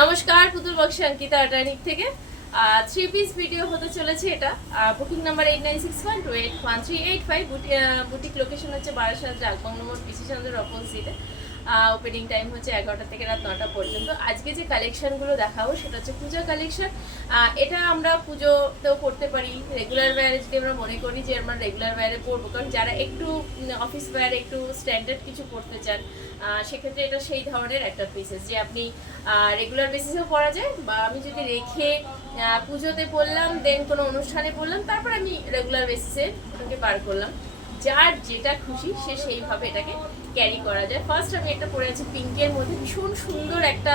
নমস্কার, পুতুল বক্সে অঙ্কিতা আটানিক থেকে 3 পিস ভিডিও হতে চলেছে। এটা বুকিং নাম্বার 8961281385। বুটিক লোকেশন হচ্ছে বারাসাত ডাকবাংলো মোড়, পিসি চন্দ্রের অপোজিটে। ওপেনিং টাইম হচ্ছে 11টা থেকে রাত 9টা পর্যন্ত। আজকে যে কালেকশনগুলো দেখাবো সেটা হচ্ছে পূজা কালেকশন। এটা আমরা পুজোতেও করতে পারি, রেগুলার ওয়্যারে যদি আমরা মনে করি যে আমরা রেগুলার ওয়্যারে পরবো, কারণ যারা একটু অফিস ওয়্যারে একটু স্ট্যান্ডার্ড কিছু পরতে চান সেক্ষেত্রে এটা সেই ধরনের একটা পিসেস যে আপনি রেগুলার বেসিসেও পরা যায়, বা আমি যদি রেখে পুজোতে পরলাম, দেন কোনো অনুষ্ঠানে পরলাম, তারপর আমি রেগুলার বেসিসে ওটাকে বার করলাম। যার যেটা খুশি সে সেইভাবে এটাকে ক্যারি করা যায়। ফার্স্ট আমি একটা পরে আছি পিঙ্কের মধ্যে, ভীষণ সুন্দর একটা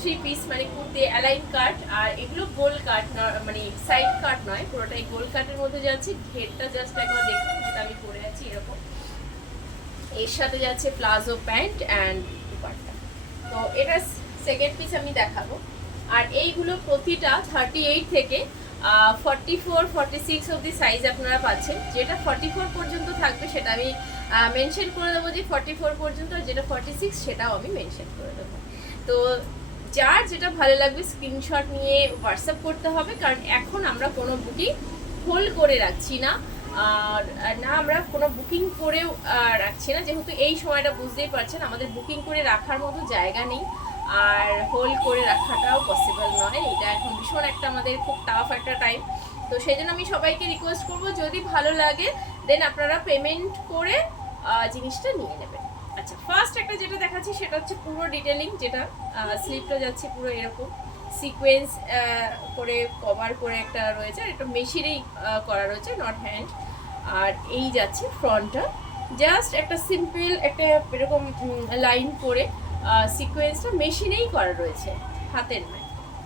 3 পিস, মানে কুর্তি অ্যালাইন কাট, আর এগুলো গোল কাট, মানে সাইড কাট নয়, পুরোটাই গোল কাটের মধ্যে যাচ্ছে। ঘেরটা জাস্ট একবার দেখুন, যেটা আমি পরে আছি এরকম। এর সাথে যাচ্ছে প্লাজো প্যান্ট অ্যান্ড দুপাট্টা। তো এটা সেকেন্ড পিস আমি দেখাবো। আর এইগুলো প্রতিটা 38 থেকে 44 46 অবধি সাইজ আপনারা পাচ্ছেন। যেটা 44 পর্যন্ত থাকবে সেটা আমি মেনশন করে দেবো যে 44 পর্যন্ত, আর যেটা 46 সেটাও আমি মেনশন করে দেবো। তো যার যেটা ভালো লাগবে স্ক্রিনশট নিয়ে হোয়াটসঅ্যাপ করতে হবে, কারণ এখন আমরা কোনো বুকিং হোল্ড করে রাখছি না, আর না আমরা কোনো বুকিং করেও রাখছি না, যেহেতু এই সময়টা বুঝতেই পারছেন আমাদের বুকিং করে রাখার মতো জায়গা নেই, আর হোল্ড করে রাখাটাও পসিবল নয়। এটা এখন ভীষণ একটা আমাদের খুব টাফ একটা টাইম। তো সেই জন্য আমি সবাইকে রিকোয়েস্ট করব, যদি ভালো লাগে দেন আপনারা পেমেন্ট করে জিনিসটা নিয়ে নেবেন। আচ্ছা, ফার্স্ট একটা যেটা দেখাচ্ছি সেটা হচ্ছে পুরো ডিটেলিং, যেটা স্লিপটা যাচ্ছে পুরো এরকম সিকোয়েন্স করে কভার করে একটা রয়েছে, আর এটা মেশিনেই করা রয়েছে, নট হ্যান্ড। আর এই যাচ্ছে ফ্রন্টটা, জাস্ট একটা সিম্পল একটা এরকম লাইন করে সিকোয়েন্সটা মেশিনেই করা রয়েছে, হাতের নয়।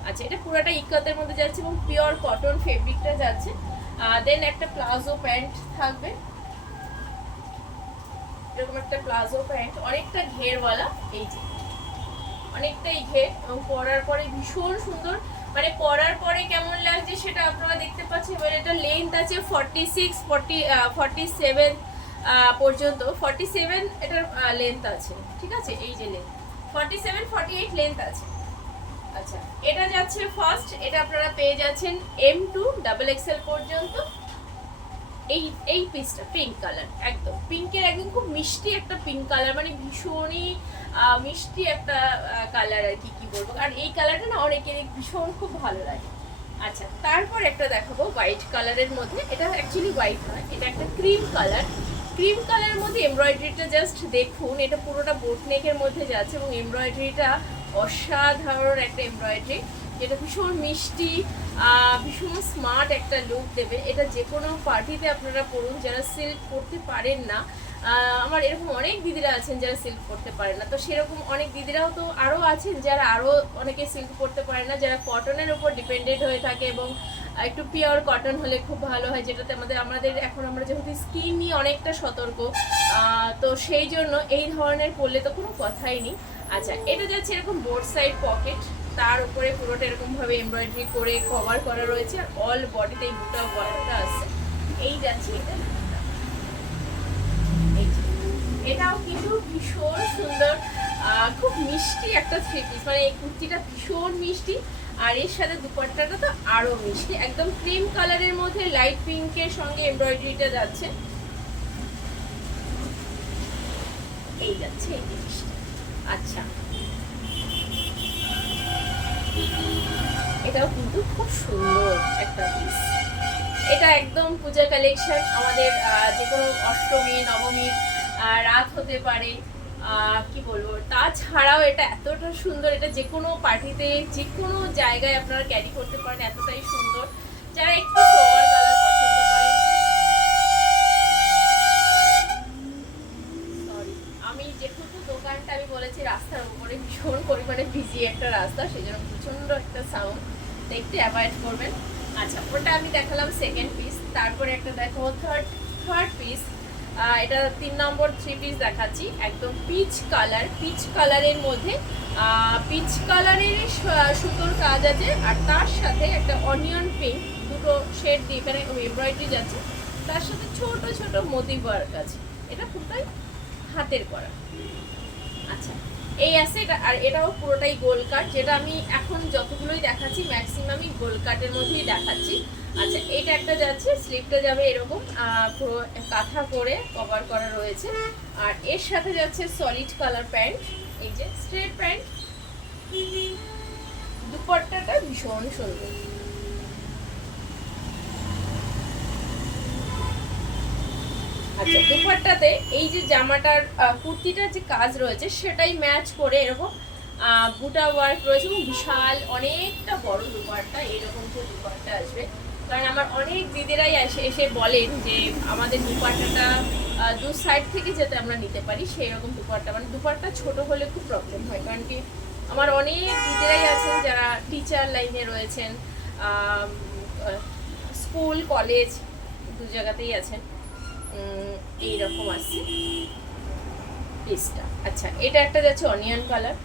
আচ্ছা, এটা পুরোটা ইকাতের মধ্যে যাচ্ছে এবং পিওর কটন ফেব্রিকটা যাচ্ছে। দেন একটা প্লাজো প্যান্ট থাকবে, এরকম একটা প্লাজো প্যান্ট, অনেকটা ঘেরওয়ালা, এই যে অনেকটাই ঘের, এবং পরার পরে ভীষণ সুন্দর, মানে পরার পরে কেমন লাগছে সেটা আপনারা দেখতে পাচ্ছেন। এবার এটা লেন্থ আছে 46 47 পর্যন্ত, 47 এটার লেন্থ আছে, ঠিক আছে, এই যে লেন্থ 47 48 লেন্থ আছে। আচ্ছা, এটা যাচ্ছে ফার্স্ট, এটা আপনারা পেয়ে যাচ্ছেন M2 XXL পর্যন্ত। এই পিসটা পিঙ্ক কালার, একদম পিঙ্কের, একদম খুব মিষ্টি একটা পিঙ্ক কালার, মানে ভীষণই মিষ্টি একটা কালার আর কি বলবো, আর এই কালারটা না অনেকের ভীষণ খুব ভালো লাগে। আচ্ছা, তারপর একটা দেখাবো হোয়াইট কালারের মধ্যে। এটা অ্যাকচুয়ালি হোয়াইট নয়, এটা একটা ক্রিম কালার। ক্রিম কালারের মধ্যে এমব্রয়ডারিটা জাস্ট দেখুন, এটা পুরোটা বোট নেকের মধ্যে যাচ্ছে, এবং এমব্রয়ডারিটা অসাধারণ একটা এমব্রয়ডারি, যেটা ভীষণ মিষ্টি, ভীষণ স্মার্ট একটা লুক দেবে। এটা যে কোনো পার্টিতে আপনারা পরুন, যারা সিল্ক পরতে পারেন না, আমার এরকম অনেক দিদিরা আছেন যারা সিল্ক পরতে পারেন না, তো সেরকম অনেক দিদিরাও তো আরও আছেন যারা আরও অনেকে সিল্ক পরতে পারে না, যারা কটনের উপর ডিপেন্ডেন্ট হয়ে থাকে, এবং একটু পিওর কটন হলে খুব ভালো হয়, যেটাতে আমাদের এখন আমরা যেহেতু স্কিন নিয়ে অনেকটা সতর্ক, তো সেই জন্য এই ধরনের পরলে তো কোনো কথাই নেই। আচ্ছা, এটা যাচ্ছে এরকম বোর্ড সাইড পকেট, তার উপরে পুরোটা এরকম ভাবে এমব্রয়ডারি করে কভার করা রয়েছে, আর অল বডিতে এই বুটা বর্ডারটা আছে। এই যাচ্ছে এটা, এটাও কিন্তু ভীষণ সুন্দর, খুব মিষ্টি একটা 3 পিস, মানে এই কুর্তিটা ভীষণ মিষ্টি, আর এর সাথে দুপাট্টাটা তো আরো মিষ্টি, একদম ক্রিম কালারের মধ্যে লাইট পিঙ্কের সঙ্গে এমব্রয়ডারিটা যাচ্ছে। এই যাচ্ছে এই জিনিসটা। আচ্ছা, এটাও কিন্তু খুব সুন্দর একটা পিস। এটা একদম পূজা কালেকশন, আমাদের যে কোনো অষ্টমী নবমী রাত হতে পারে, কি বলবো, তাছাড়াও এটা এতটা সুন্দর, এটা যে কোনো পার্টিতে যে কোনো জায়গায় আপনারা ক্যারি করতে পারেন, এতটাই সুন্দর। যারা একটু সোবার কালার পছন্দ করেন, সরি, আমি যেহেতু দোকানটা আমি বলেছি রাস্তার উপরে, ভীষণ পরিমাণে বিজি একটা রাস্তা, সেই জন্য প্রচণ্ড একটা সাউন্ড, একটু অ্যাভয়েড করবেন। আচ্ছা, ওটা আমি দেখালাম সেকেন্ড পিস, তারপরে একটা দেখো থার্ড পিস। এটা 3 নম্বর 3 পিস দেখাচ্ছি, একদম পিচ কালার, পিচ কালারের মধ্যে পিচ কালারের সুতোর কাজ আছে, আর তার সাথে একটা অনিয়ন পিঙ্ক, দুটো শেড দিয়ে এখানে এমব্রয়ডারি যাচ্ছে, তার সাথে ছোট ছোট মোতি ওয়ার্ক আছে। এটা পুরোটাই হাতের করা। আচ্ছা, এই আছে এটা, আর এটাও পুরোটাই গোল কাট, যেটা আমি এখন যতগুলোই দেখাচ্ছি ম্যাক্সিমামই গোল কাটের মধ্যেই দেখাচ্ছি। আচ্ছা, এটা একটা যাচ্ছে, স্লিপটা যাবে এরকম পুরো কাঁথা করে কভার করা রয়েছে। আর এর সাথে যাচ্ছে সলিড কালার প্যান্ট, এই যে স্ট্রেট প্যান্ট। দুপাট্টাটা ভীষণ সুন্দর। আচ্ছা, দুপাট্টাতে এই যে জামাটার কুর্তিটার যে কাজ রয়েছে সেটাই ম্যাচ করে এরকম বুটা ওয়ার্ক রয়েছে, এবং বিশাল অনেকটা বড় দুপাট্টা, এরকম যে দুপাট্টা আসবে। কারণ আমার অনেক দিদিরাই এসে বলেন যে আমাদের দুপাট্টাটা দু সাইড থেকে যাতে আমরা নিতে পারি সেই রকম দুপাট্টা, মানে দুপাট্টা ছোট হলে খুব প্রবলেম হয়। কারণ কি আমার অনেক দিদিরাই আছেন যারা টিচার লাইনে রয়েছেন, স্কুল কলেজ দু জায়গাতেই আছেন। এইরকম আছে পিসটা। আচ্ছা, এটা একটা যাচ্ছে অনিয়ন কালার,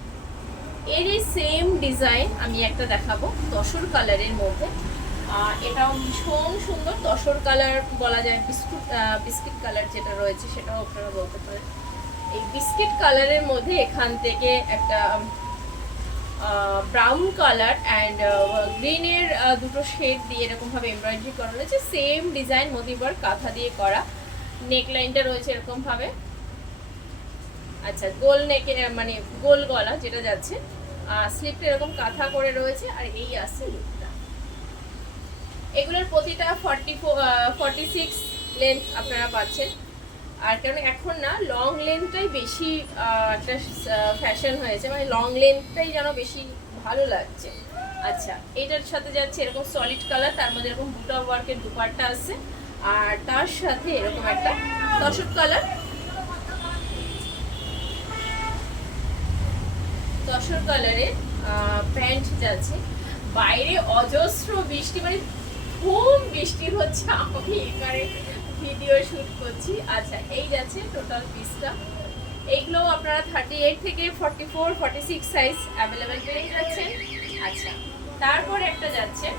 এরই সেম ডিজাইন আমি একটা দেখাবো তসর কালারের মধ্যে। এটাও ভীষণ সুন্দর, তসর কালার বলা যায়, বিস্কিট কালার যেটা রয়েছে সেটাও আপনারা বলতে পারেন। এই বিস্কিট কালারের মধ্যে এখান থেকে একটা ব্রাউন কালার অ্যান্ড গ্রিনের দুটো শেড দিয়ে এরকম ভাবে এমব্রয়ডারি করা রয়েছে, সেম ডিজাইন মোতিবার কাঁথা দিয়ে করা। নেকলাইনটা রয়েছে এরকম ভাবে। আচ্ছা, গোল নেকে মানে গোল গলা যেটা যাচ্ছে, স্লিপটা এরকম কাঁথা করে রয়েছে, আর এই আসছে লুকটা। এগুলোর প্রতিটা 46 লেন্থ আপনারা পাচ্ছেন। আর কারণ এখন না লং লেন্থটাই বেশি একটা ফ্যাশন হয়েছে, মানে লং লেন্থটাই যেন বেশি ভালো লাগছে। আচ্ছা, এটার সাথে যাচ্ছে এরকম সলিড কালার, তার মধ্যে এরকম বুটা ওয়ার্কের দুপাট্টা আছে, আর তার সাথে এরকম একটা তসর কালার, তসর কালারের প্যান্ট যাচ্ছে। বাইরে অজস্র বৃষ্টি, মানে খুব বৃষ্টি হচ্ছে, আমি এখানে ভিডিও শুট করছি। আচ্ছা, এই যাচ্ছে টোটাল পিসটা। এইগুলো আপনারা 38 থেকে 44, 46 সাইজ অ্যাভেলেবেল পেয়ে যাচ্ছেন। আচ্ছা, তারপর একটা যাচ্ছে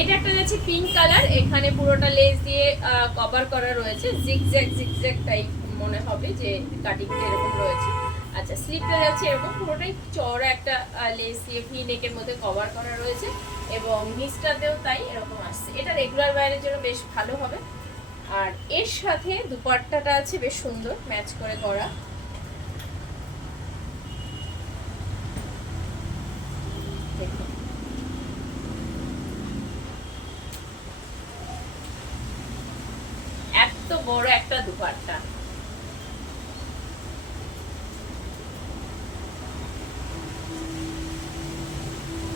এটা একটা যাচ্ছে পিঙ্ক কালার, এখানে পুরোটা লেস দিয়ে কভার করা রয়েছে, জিগজ্যাগ টাইপ মনে হবে যে কাটিং এরকম রয়েছে। আচ্ছা, স্লিপটা যাচ্ছে এরকম পুরোটাই চওড়া একটা লেস দিয়ে ভি নেকের মধ্যে কভার করা রয়েছে, এবং নিচটাতেও তাই এরকম আসছে। এটা রেগুলার ওয়্যারের জন্য বেশ ভালো হবে। আর এর সাথে দুপাট্টাটা আছে বেশ সুন্দর ম্যাচ করে করা। এত বড় একটা দুপাট্টা,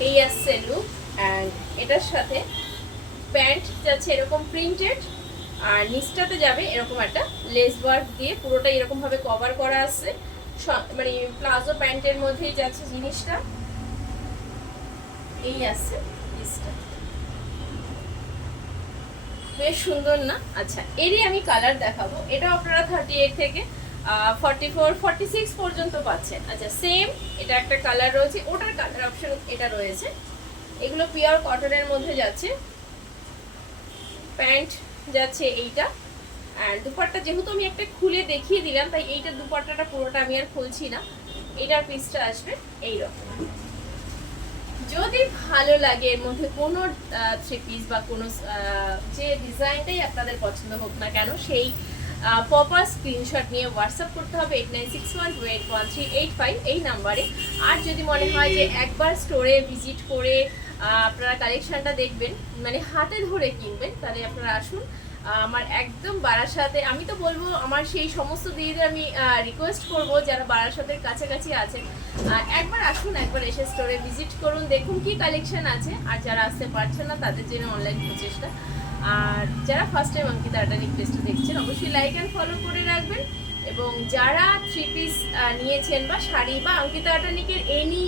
এই আসছে লুক। অ্যান্ড এটার সাথে প্যান্ট যাচ্ছে এরকম প্রিন্টেড, আর নিচটাতে যাবে এরকম একটা লেস ওয়ার্ক দিয়ে পুরোটা এরকম ভাবে কভার করা আছে, মানে প্লাজো প্যান্টের মধ্যেই যাচ্ছে জিনিসটা। এই আছে পিসটা, বেশ সুন্দর না? আচ্ছা, এরই আমি কালার দেখাবো। এটা আপনারা 38 থেকে 44, 46 পর্যন্ত পাচ্ছেন। আচ্ছা, সেম এটা একটা কালার রয়েছে, ওটার কালার অপশন এটা রয়েছে। এগুলো পিওর কটনের মধ্যে যাচ্ছে, প্যান্ট যাচ্ছে এইটা, আর দুপাট্টা যেহেতু আমি একটা খুলে দেখিয়ে দিলাম তাই এইটা দুপাট্টাটা পুরোটা আমি আর খুলছি না। এটার পিসটা আসবে এইরকম। যদি ভালো লাগে এর মধ্যে কোনো থ্রি পিস বা কোনো যে ডিজাইনটাই আপনাদের পছন্দ হোক না কেন, সেই প্রপার স্ক্রিনশট নিয়ে হোয়াটসঅ্যাপ করতে হবে 8961281385 এই নাম্বারে। আর যদি মনে হয় যে একবার স্টোরে ভিজিট করে আপনারা কালেকশনটা দেখবেন, মানে হাতে ধরে কিনবেন, তাহলে আপনারা আসুন আমার একদম বারাসাতে। আমি তো বলবো আমার সেই সমস্ত দিদিদের আমি রিকোয়েস্ট করব যারা বারাসাতের কাছাকাছি আছেন, একবার আসুন, একবার এসে স্টোরে ভিজিট করুন, দেখুন কি কালেকশন আছে। আর যারা আসতে পারছেন না তাদের জন্য অনলাইন প্রচেষ্টা। আর যারা ফার্স্ট টাইম অঙ্কিতা আটানিক পেজটা দেখছেন অবশ্যই লাইক অ্যান্ড ফলো করে রাখবেন। এবং যারা থ্রি পিস নিয়েছেন বা শাড়ি বা অঙ্কিতা আটানিকের এনি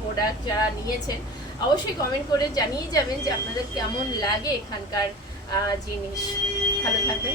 প্রোডাক্ট যারা নিয়েছেন অবশ্যই কমেন্ট করে জানিয়ে যাবেন যে আপনাদের কেমন লাগে এখানকার জিনিস। ভালো থাকবেন।